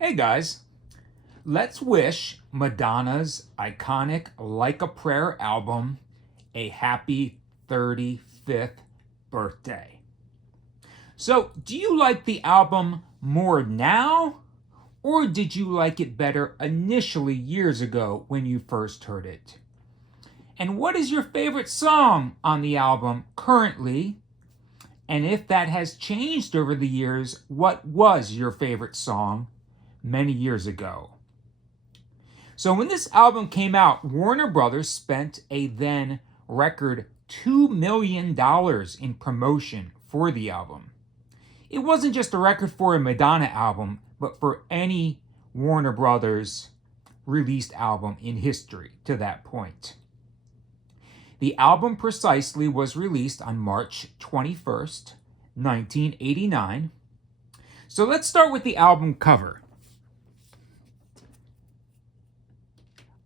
Hey guys, let's wish Madonna's iconic Like a Prayer album a happy 35th birthday. So, do you like the album more now, or did you like it better initially years ago when you first heard it? And what is your favorite song on the album currently? And if that has changed over the years, what was your favorite song many years ago? So when this album came out, Warner Brothers spent a then record $2 million in promotion for the album. It wasn't just a record for a Madonna album, but for any Warner Brothers released album in history to that point. The album precisely was released on March 21st, 1989. So let's start with the album cover.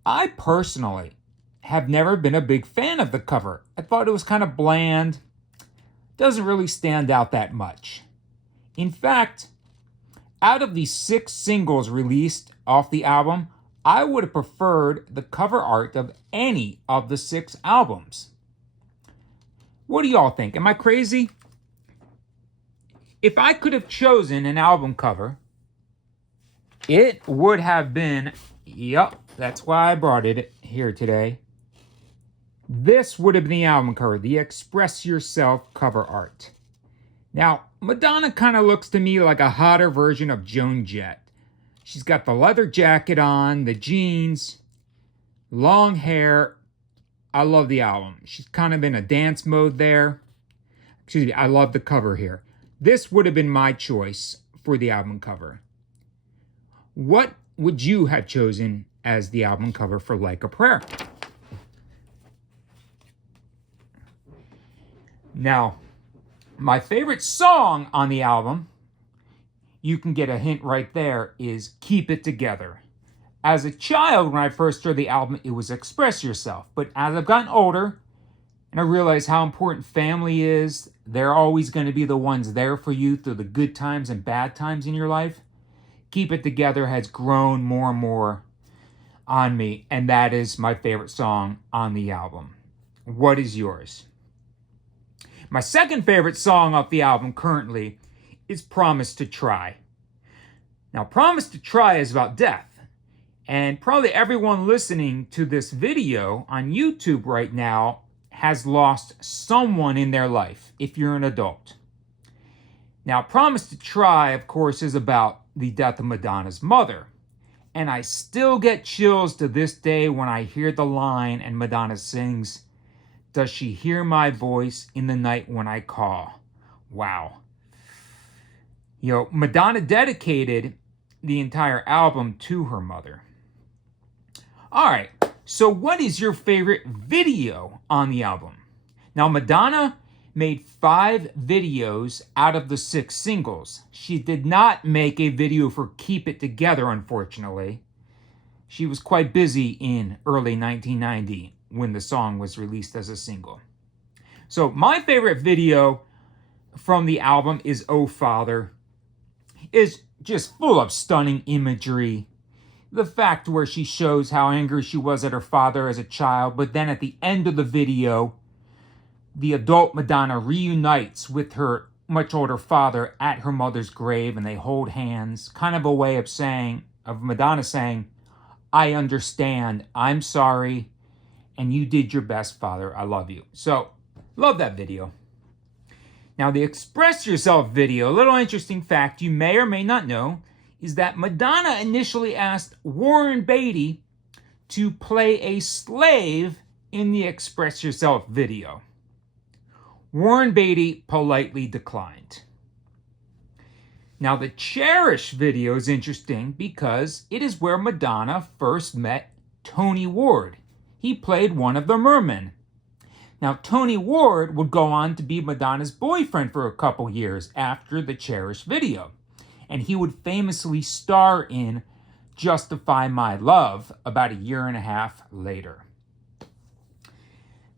I personally have never been a big fan of the cover. I thought it was kind of bland, doesn't really stand out that much. In fact, out of the 6 singles released off the album, I would have preferred the cover art of any of the 6 albums. What do y'all think? Am I crazy? If I could have chosen an album cover, it would have been, that's why I brought it here today. This would have been the album cover, the Express Yourself cover art. Now, Madonna kind of looks to me like a hotter version of Joan Jett. She's got the leather jacket on, the jeans, long hair. I love the album. She's kind of in a dance mode there. Excuse me, I love the cover here. This would have been my choice for the album cover. What would you have chosen as the album cover for Like a Prayer? Now, my favorite song on the album, you can get a hint right there, is Keep It Together. As a child, when I first heard the album, it was Express Yourself. But as I've gotten older, and I realize how important family is, they're always going to be the ones there for you through the good times and bad times in your life. Keep It Together has grown more and more on me, and that is my favorite song on the album. What is yours? My second favorite song off the album currently is Promise to Try. Now, Promise to Try is about death. And probably everyone listening to this video on YouTube right now has lost someone in their life, if you're an adult. Now, Promise to Try, of course, is about the death of Madonna's mother. And I still get chills to this day when I hear the line and Madonna sings, "Does she hear my voice in the night when I call?" Wow. Madonna dedicated the entire album to her mother. All right, so what is your favorite video on the album? Now, Madonna made 5 videos out of the 6 singles. She did not make a video for Keep It Together, unfortunately. She was quite busy in early 1990 when the song was released as a single. So my favorite video from the album is Oh Father. It's just full of stunning imagery. The fact where she shows how angry she was at her father as a child, but then at the end of the video, the adult Madonna reunites with her much older father at her mother's grave, and they hold hands, kind of a way of Madonna saying, "I understand, I'm sorry, and you did your best, Father, I love you." So, love that video. Now, the Express Yourself video, a little interesting fact you may or may not know, is that Madonna initially asked Warren Beatty to play a slave in the Express Yourself video. Warren Beatty politely declined. Now, the Cherish video is interesting because it is where Madonna first met Tony Ward. He played one of the mermen. Now, Tony Ward would go on to be Madonna's boyfriend for a couple years after the Cherish video. And he would famously star in Justify My Love about a year and a half later.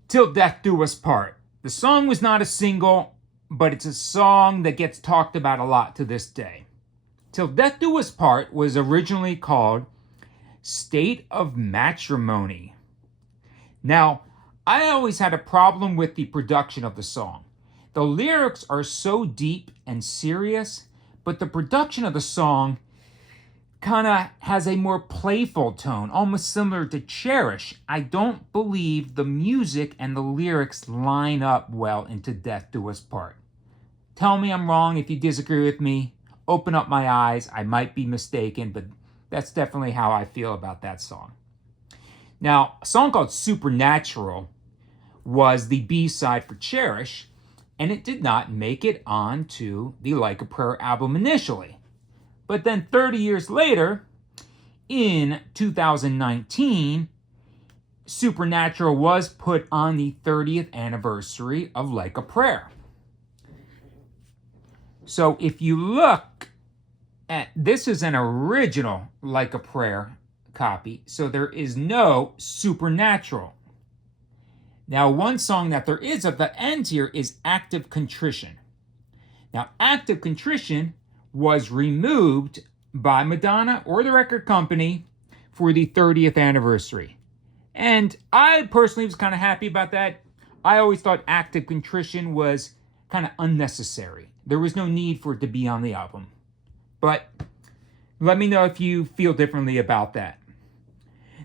Till Death Do Us Part. The song was not a single, but it's a song that gets talked about a lot to this day. Till Death Do Us Part was originally called State of Matrimony. Now, I always had a problem with the production of the song. The lyrics are so deep and serious, but the production of the song kind of has a more playful tone, almost similar to Cherish. I don't believe the music and the lyrics line up well into Death Do Us Part. Tell me I'm wrong if you disagree with me. Open up my eyes. I might be mistaken, but that's definitely how I feel about that song. Now, a song called Supernatural was the B-side for Cherish, and it did not make it onto the Like a Prayer album initially. But then 30 years later, in 2019, Supernatural was put on the 30th anniversary of Like a Prayer. So if you look at, this is an original Like a Prayer copy, so there is no Supernatural. Now, one song that there is at the end here is Active Contrition. Now, Active Contrition was removed by Madonna or the record company for the 30th anniversary. And I personally was kind of happy about that. I always thought Active Contrition was kind of unnecessary. There was no need for it to be on the album. But let me know if you feel differently about that.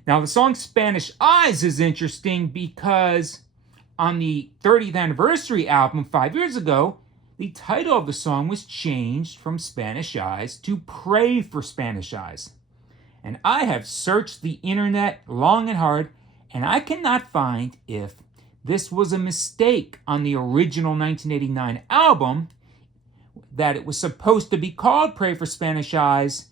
Now, the song Spanish Eyes is interesting because on the 30th anniversary album 5 years ago, the title of the song was changed from Spanish Eyes to Pray for Spanish Eyes. And I have searched the internet long and hard, and I cannot find if this was a mistake on the original 1989 album, that it was supposed to be called Pray for Spanish Eyes,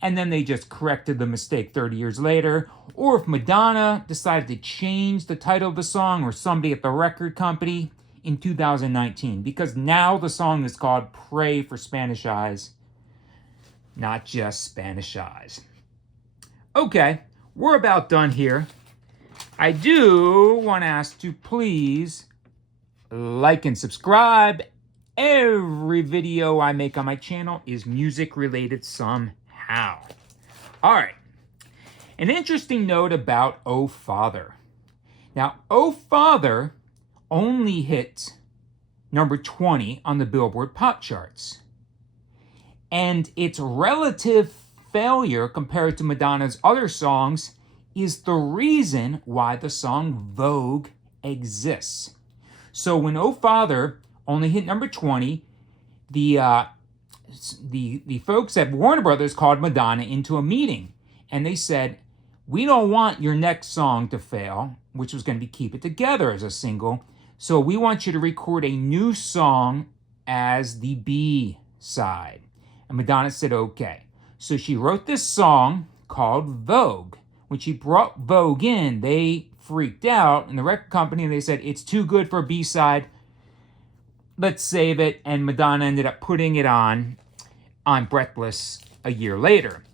and then they just corrected the mistake 30 years later, or if Madonna decided to change the title of the song, or somebody at the record company in 2019, because now the song is called Pray for Spanish Eyes, not just Spanish Eyes. Okay, we're about done here. I do want to ask to please like and subscribe. Every video I make on my channel is music related somehow. All right. An interesting note about Oh Father. Now, Oh Father only hit number 20 on the Billboard pop charts. And its relative failure compared to Madonna's other songs is the reason why the song Vogue exists. So when Oh Father only hit number 20, the folks at Warner Brothers called Madonna into a meeting, and they said, we don't want your next song to fail, which was going to be Keep It Together as a single, so we want you to record a new song as the B side. And Madonna said, okay. So she wrote this song called Vogue. When she brought Vogue in, they freaked out, and the record company, they said, it's too good for a B-side, let's save it, and Madonna ended up putting it on Breathless a year later.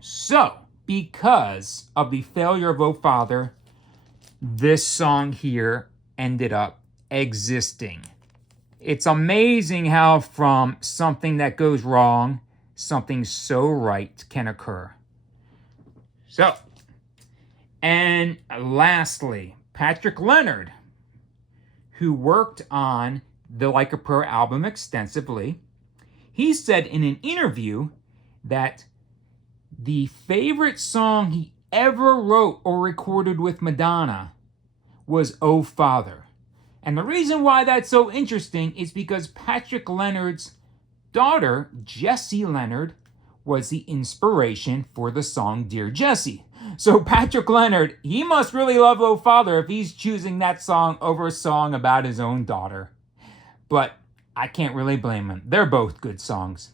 So, because of the failure of Oh Father, this song here ended up existing. It's amazing how from something that goes wrong, something so right can occur. So, and lastly, Patrick Leonard, who worked on the Like a Prayer album extensively, he said in an interview that the favorite song he ever wrote or recorded with Madonna was Oh Father. And the reason why that's so interesting is because Patrick Leonard's daughter, Jessie Leonard, was the inspiration for the song Dear Jessie. So Patrick Leonard, he must really love Oh Father if he's choosing that song over a song about his own daughter. But I can't really blame him. They're both good songs.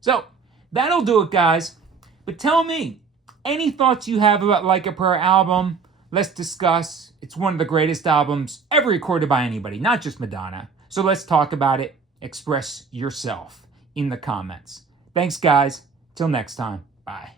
So that'll do it, guys. But tell me, any thoughts you have about Like a Prayer album? Let's discuss. It's one of the greatest albums ever recorded by anybody, not just Madonna. So let's talk about it. Express yourself in the comments. Thanks, guys. Till next time. Bye.